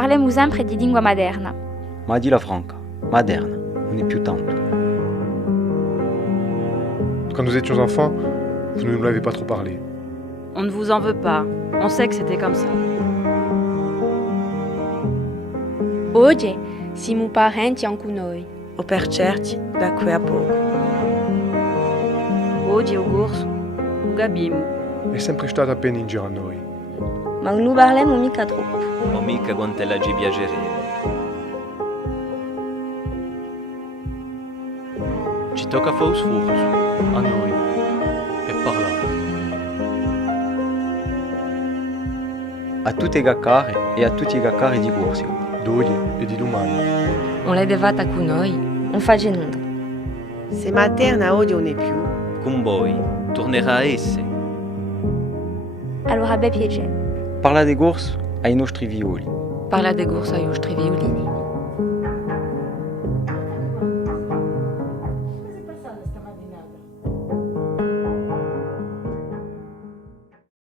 parliamo sempre di lingua materna. Ma di la franca, maderna, non è più tanto. Quand nous étions enfants, vous ne nous l'avez pas trop parlé. On ne vous en veut pas. On sait que c'était comme ça. Oggi siamo parenti anche noi. O per certi, da qui a poco. Oggi o gorso, o gabimo. È sempre stata appena in giro a noi. Ma non parliamo mica troppo. O mica quante la ci piacerebbe. Ci tocca fare lo sforzo, a noi, per parlare. A tutti i gaccari e a tutti i gaccari di Corsica. D'oggi e di domani. On l'è devata con noi. Non fa nulla. Se materna oggi non è più. Con voi, tornerà a essere. Allora, piacere. Parla di Corso ai nostri violi. Parla de gorsa ai nostri violini.